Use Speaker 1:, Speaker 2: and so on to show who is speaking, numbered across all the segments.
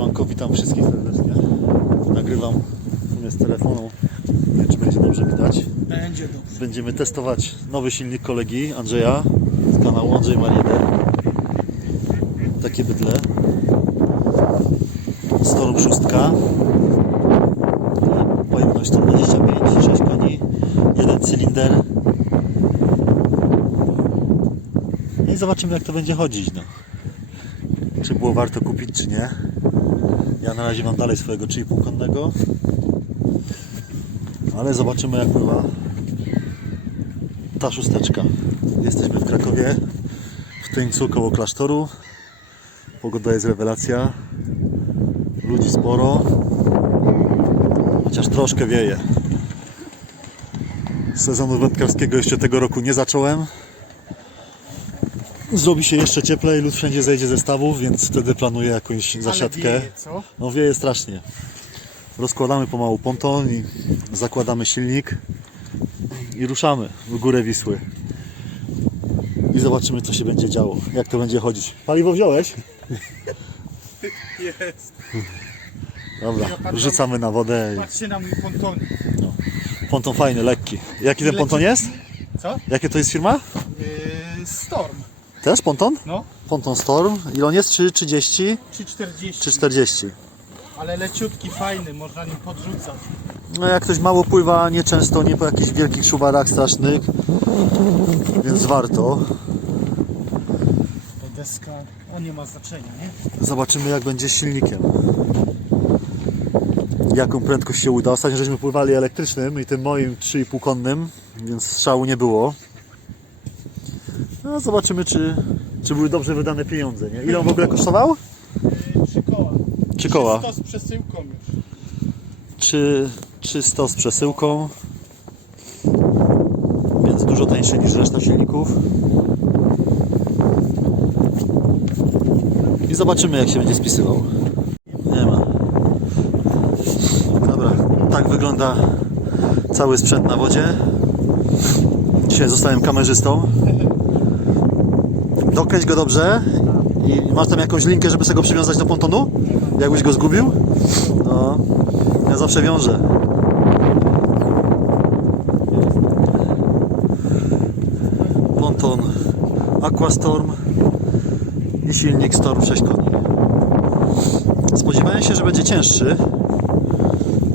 Speaker 1: Siemanko, witam wszystkich serdecznie. Nagrywam z telefonu. Nie wiem, czy będzie dobrze widać.
Speaker 2: Będzie dobrze.
Speaker 1: Będziemy testować nowy silnik kolegi Andrzeja z kanału Andrzej Mariedę. Takie bydle. Storm 6. Pojemność 125, 6 koni, jeden cylinder. I zobaczymy jak to będzie chodzić. No. Czy było warto kupić, czy nie. Ja na razie mam dalej swojego 3,5 konnego. Ale zobaczymy jak pływa ta szósteczka. Jesteśmy w Krakowie, w Tyńcu koło klasztoru. Pogoda jest rewelacja. Ludzi sporo. Chociaż troszkę wieje. Sezonu wędkarskiego jeszcze tego roku nie zacząłem. Zrobi się jeszcze cieplej, lód wszędzie zejdzie ze stawów, więc wtedy planuję jakąś zasiadkę. Wieje, co? No wieje strasznie. Rozkładamy pomału ponton i zakładamy silnik i ruszamy w górę Wisły. I zobaczymy co się będzie działo, jak to będzie chodzić. Paliwo wziąłeś? Jest. Dobra, rzucamy na wodę.
Speaker 2: Patrzcie na mój ponton.
Speaker 1: i Ponton fajny, lekki. Jaki ten ponton jest? Co? Jakie to jest firma? Yy, Storm. Też ponton? No. Ponton Storm. Ile on jest? 3,30
Speaker 2: 340. czy 40? Ale leciutki, fajny, można nim podrzucać.
Speaker 1: No jak ktoś mało pływa, nieczęsto, nie po jakichś wielkich szuwarach strasznych, więc warto.
Speaker 2: Ta deska, a nie ma znaczenia, nie?
Speaker 1: Zobaczymy jak będzie z silnikiem. Jaką prędkość się uda. Ostatnio żeśmy pływali elektrycznym i tym moim 3,5 konnym, więc szału nie było. No zobaczymy czy, czy były dobrze wydane pieniądze. Nie? Ile on w ogóle kosztował? Trzy koła. Trzy koła. 300
Speaker 2: z przesyłką już.
Speaker 1: Czy 300 z przesyłką. Więc dużo tańsze niż reszta silników. I zobaczymy jak się będzie spisywał. Nie ma. Dobra, tak wygląda cały sprzęt na wodzie. Dzisiaj zostałem kamerzystą. Dokręć go dobrze. I masz tam jakąś linkę, żeby sobie go przywiązać do pontonu? Jakbyś go zgubił? No, ja zawsze wiążę. Ponton Aquastorm i silnik Storm 6 koni. Spodziewałem się, że będzie cięższy.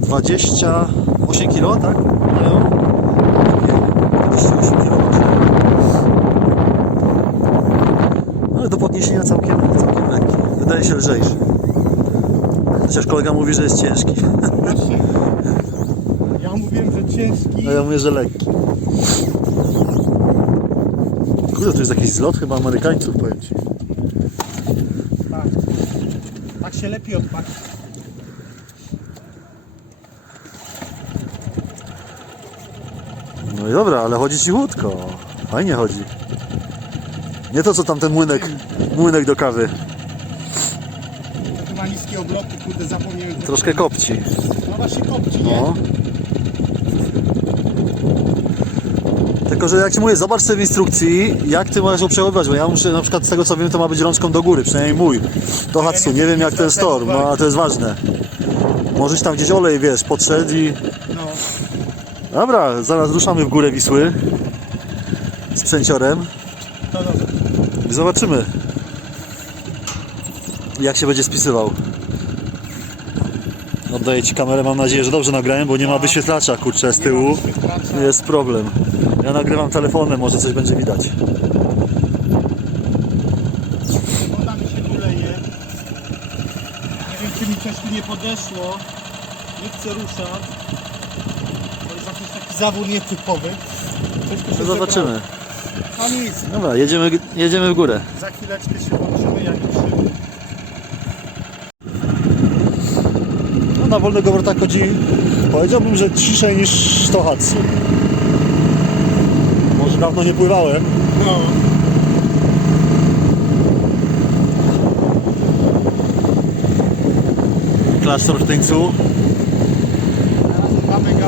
Speaker 1: 28 kg, tak? Mają? 28 kg. Podniesienia całkiem, całkiem lekki. Wydaje się lżejszy. Chociaż kolega mówi, że jest ciężki. Właśnie.
Speaker 2: Ja mówiłem, że ciężki.
Speaker 1: A ja mówię, że lekki. Kurde, to jest jakiś zlot chyba Amerykańców, powiem Ci.
Speaker 2: Tak. tak się lepiej odpali.
Speaker 1: No i dobra, ale chodzi cichutko. Fajnie chodzi. Nie to co tam ten młynek, młynek do kawy.
Speaker 2: To ma niskie obroty, kurde, zapomniałem.
Speaker 1: Troszkę kopci.
Speaker 2: No właśnie kopci, nie? No.
Speaker 1: Tylko, że jak Ci mówię, zobacz sobie w instrukcji, jak Ty możesz ją przechowywać, bo ja muszę, na przykład z tego co wiem, to ma być rączką do góry, przynajmniej mój. Do Hatsu, nie wiem jak ten storm, no a to jest ważne. Możesz tam gdzieś olej, wiesz, podszedł i... No. Dobra, zaraz ruszamy w górę Wisły z przęciorem To. I zobaczymy jak się będzie spisywał. Oddaję Ci kamerę, mam nadzieję, że dobrze nagrałem, bo nie ma wyświetlacza, kurczę, z tyłu. Jest problem. Ja nagrywam telefonem, może coś będzie widać.
Speaker 2: Woda mi się tu leje. Nie wiem, czy mi tu nie podeszło. Nie chcę ruszać. To jest jakiś taki zawór nietypowy.
Speaker 1: Tu się Zobaczymy. A nic. Dobra, jedziemy, jedziemy w górę.
Speaker 2: Za chwileczkę się łączymy, jak ruszymy.
Speaker 1: No, na wolnego obrotach chodzi, powiedziałbym, że ciszej niż to Hatsu. Może dawno nie pływałem. No. Klasztor w Tyńcu,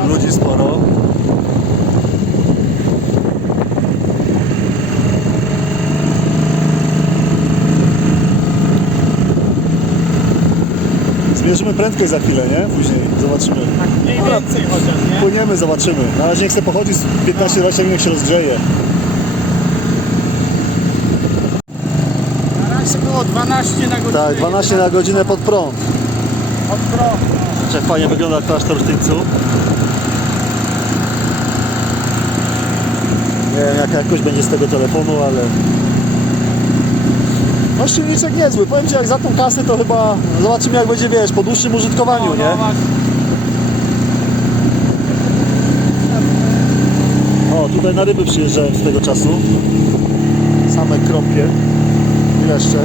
Speaker 1: ludzi sporo. Zmierzymy prędkość za chwilę, nie? Później zobaczymy. Tak
Speaker 2: mniej więcej chociaż, nie?
Speaker 1: Płyniemy, zobaczymy. Na razie nie chcę pochodzić, 15-20 minut się rozgrzeje.
Speaker 2: Na razie było 12 na godzinę.
Speaker 1: Tak, 12 na godzinę pod prąd. Od prądu. Jak fajnie wygląda klasztor w Tyńcu. Nie wiem jaka jakość będzie z tego telefonu, ale... No silniczek niezły. Powiem Ci jak za tą kasę to chyba zobaczymy jak będzie wiesz, po dłuższym użytkowaniu, No, nie? no. O, tutaj na ryby przyjeżdżałem z tego czasu. Same kropie. I jeszcze.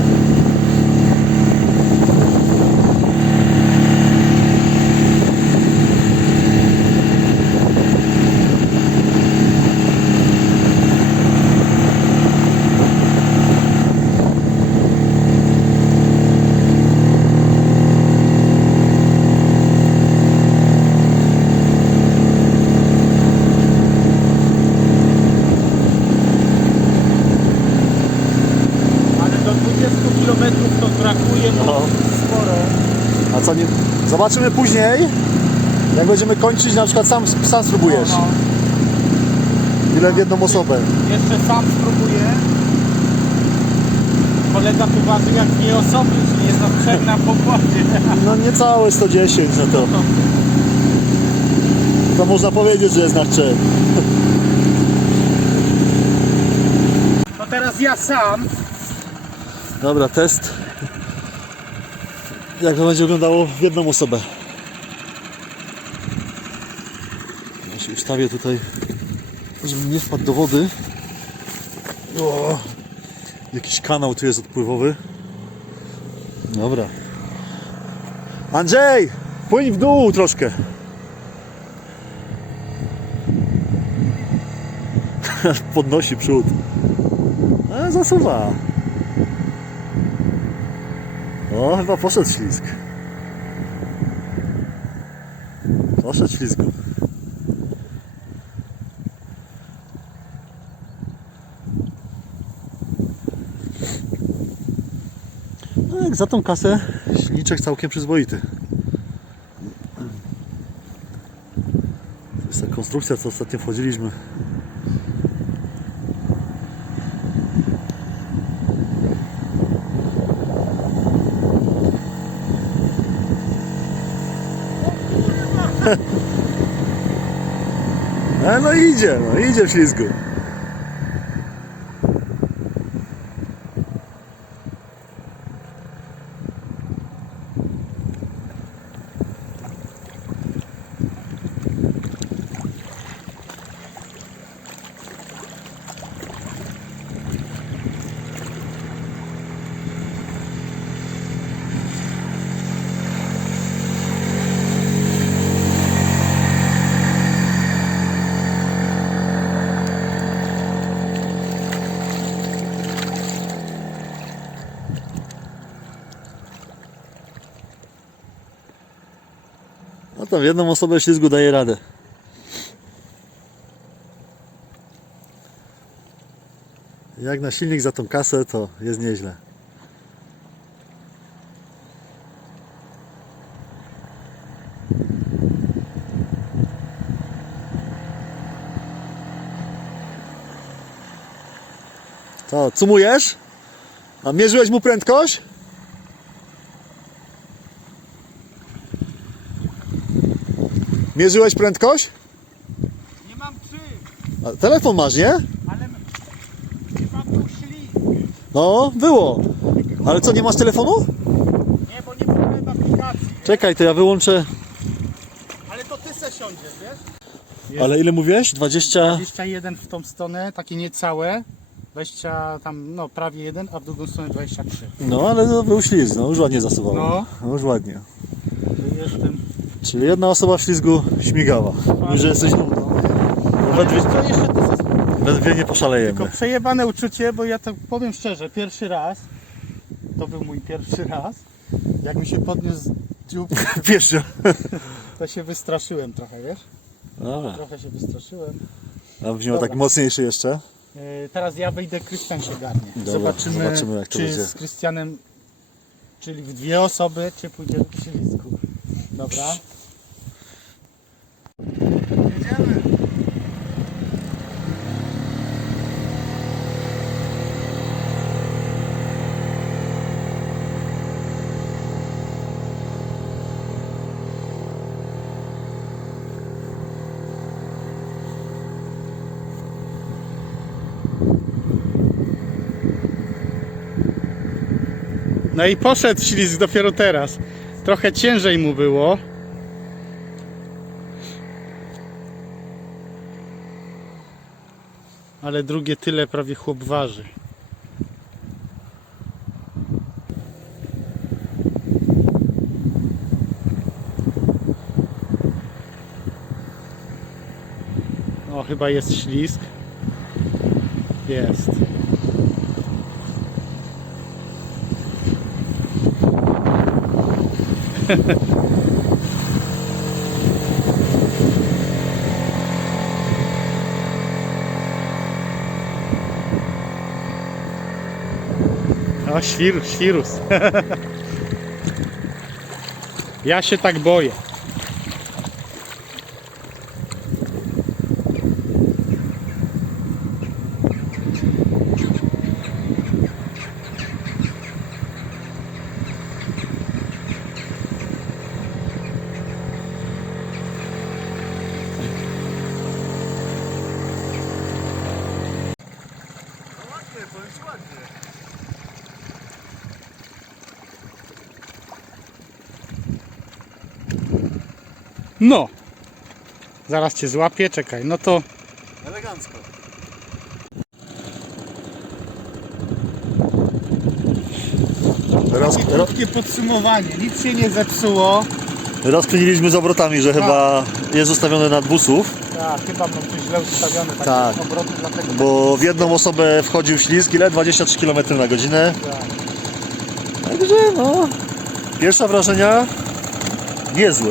Speaker 2: Km to brakuje no. No. sporo.
Speaker 1: A co nie... Zobaczymy później. Jak będziemy kończyć, na przykład sam, sam spróbujesz. No, Ile w jedną osobę.
Speaker 2: no. Jeszcze sam spróbuję. Kolega tu waży jak dwie osoby, czyli jest na trzech na pokładzie.
Speaker 1: No niecałe 110, no to. To można powiedzieć, że jest na trzech.
Speaker 2: To teraz ja sam.
Speaker 1: Dobra, test. Jak to będzie wyglądało w jedną osobę. Ja się ustawię tutaj, żebym nie wpadł do wody. O, jakiś kanał tu jest odpływowy. Dobra. Andrzej! Płyń w dół troszkę. Podnosi przód. Zasuwa. O, chyba poszedł ślizg. Poszedł ślizgu. No jak za tą kasę silniczek całkiem przyzwoity. To jest ta konstrukcja, co ostatnio wchodziliśmy. A no idzie, no idzie w ślizgu. No w jedną osobę ślizgu daje radę. Jak na silnik za tą kasę, to jest nieźle. To, cumujesz? A mierzyłeś mu prędkość? Mierzyłeś prędkość?
Speaker 2: Nie mam czym,
Speaker 1: A, telefon masz, nie?
Speaker 2: ale chyba tu ślizg.
Speaker 1: No, było. Ale co, nie masz telefonu?
Speaker 2: Nie, bo nie w aplikacji.
Speaker 1: Czekaj, to ja wyłączę.
Speaker 2: Ale to ty se siądziesz,
Speaker 1: wiesz? Ale ile mówiłeś? 20.
Speaker 2: 21 w tą stronę, takie niecałe. 20 tam, no prawie 1, a w drugą stronę 23.
Speaker 1: No, ale to był ślizg, no już ładnie zasuwało. No. no już ładnie. Jestem. Czyli jedna osoba w ślizgu śmigała. Już że jesteś dumny. Ale We dwie, co, jeszcze to we dwie nie poszalejemy.
Speaker 2: Tylko przejebane uczucie, bo ja tak powiem szczerze, pierwszy raz, to był mój pierwszy raz, jak mi się podniósł dziób, Pierwszy. to się wystraszyłem trochę, wiesz? Dobra. Trochę się wystraszyłem.
Speaker 1: A brzmiał Dobra. tak mocniejszy jeszcze. Yy,
Speaker 2: teraz ja wyjdę, Krystian się garnie. Dobra, zobaczymy, zobaczymy, jak to czy będzie. z Krystianem, czyli w dwie osoby, czy pójdziemy w ślizgu. Dobra. Jedziemy. No i poszedł ślizg dopiero teraz. Trochę ciężej mu było. Ale drugie tyle prawie chłop waży. O, chyba jest ślizg. Jest. O, świrus, świrus. ja się tak boję. No. Zaraz cię złapię, czekaj. No to Elegancko. Roz, takie ro, krótkie podsumowanie. Nic się nie zepsuło.
Speaker 1: rozkminiliśmy z obrotami, że chyba jest ustawione na dwusów,
Speaker 2: Tak, chyba mam coś źle ustawione. takie Tak. Obroty, dlatego
Speaker 1: bo w jedną osobę wchodził ślizg, ile? 23 km na godzinę. tak. Także no, pierwsze wrażenia niezłe.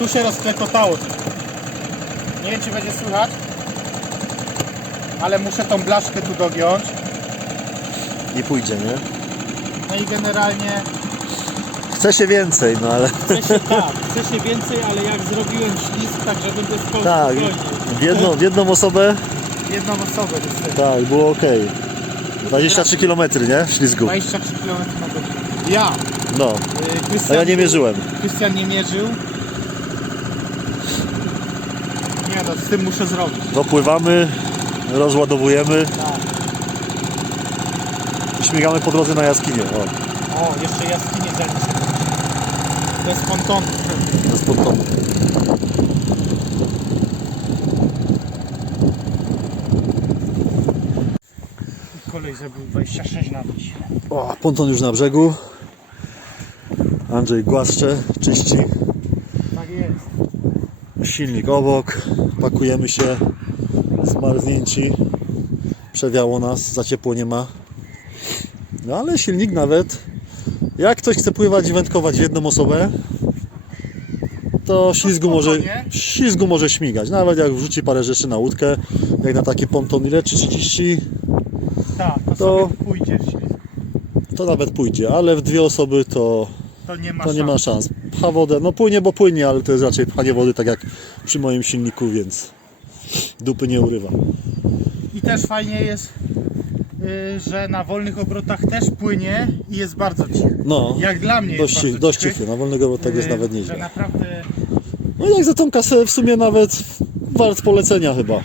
Speaker 2: Tu się rozklekotało. Nie wiem, czy będzie słychać. Ale muszę tą blaszkę tu dogiąć. Nie pójdzie, nie? No i generalnie
Speaker 1: Chce się więcej, no ale chce
Speaker 2: się tak, chce się więcej, ale jak zrobiłem ślizg, tak żeby bez spokojnie. tak,
Speaker 1: w jedną, w jedną osobę
Speaker 2: Jedną osobę niestety.
Speaker 1: tak, było ok. 23 km, nie? Ślizgu.
Speaker 2: 23 km na godzinę. Ja.
Speaker 1: No, y, a Krystian, ja nie mierzyłem.
Speaker 2: Krystian nie mierzył. Nie no, z tym muszę zrobić.
Speaker 1: Dopływamy, rozładowujemy i śmigamy po drodze na jaskinię. O,
Speaker 2: O, jeszcze jaskinie zaliczę. Bez pontonu. to jest pontonu. Kolej zrobił 26 na wieś.
Speaker 1: O, ponton już na brzegu. Andrzej głaszcze, czyści.
Speaker 2: Tak jest.
Speaker 1: Silnik obok. Pakujemy się. Zmarznięci. Przewiało nas, za ciepło nie ma. No ale silnik nawet. Jak ktoś chce pływać i wędkować w jedną osobę, to ślizgu może, ślizgu może śmigać. Nawet jak wrzuci parę rzeczy na łódkę, jak na taki ponton ile? 30,
Speaker 2: Tak, to, To- sobie pójdzie
Speaker 1: to nawet pójdzie, ale w dwie osoby to
Speaker 2: To nie ma To nie szans. ma szans.
Speaker 1: Pcha wodę, no płynie, bo płynie, ale to jest raczej pchanie wody, tak jak przy moim silniku, więc dupy nie urywa.
Speaker 2: I też fajnie jest, y, że na wolnych obrotach też płynie i jest bardzo cichy. No, Jak dla mnie
Speaker 1: dość, jest dość cichy. cichy, na wolnego obrotach jest Y, nawet nieźle. naprawdę, No jak za tą kasę w sumie nawet wart polecenia chyba.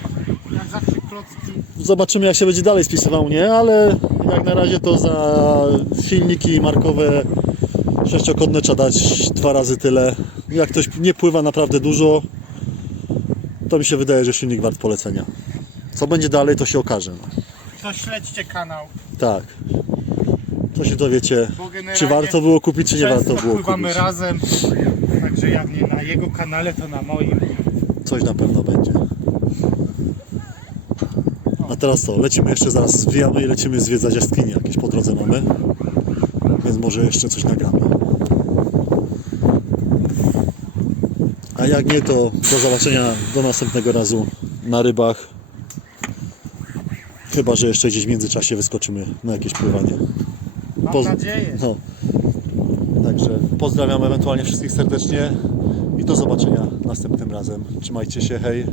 Speaker 1: Zobaczymy jak się będzie dalej spisywał, nie? Ale jak na razie to za silniki markowe sześciokątne trzeba dać dwa razy tyle. Jak ktoś nie pływa naprawdę dużo, to mi się wydaje, że silnik wart polecenia. Co będzie dalej, to się okaże.
Speaker 2: To śledźcie kanał,
Speaker 1: Tak. To się dowiecie, bo generalnie czy warto było kupić, czy nie często warto było pływamy
Speaker 2: kupić. razem, także jak nie na jego kanale, to na moim.
Speaker 1: Coś na pewno będzie. A teraz to, lecimy jeszcze zaraz, zwijamy i lecimy zwiedzać jaskinie. Jakieś po drodze mamy. Więc może jeszcze coś nagramy. A jak nie, to do zobaczenia do następnego razu na rybach. Chyba, że jeszcze gdzieś w międzyczasie wyskoczymy na jakieś pływanie.
Speaker 2: Mam Poz- nadzieję. No.
Speaker 1: Także pozdrawiam ewentualnie wszystkich serdecznie i do zobaczenia następnym razem. Trzymajcie się, hej.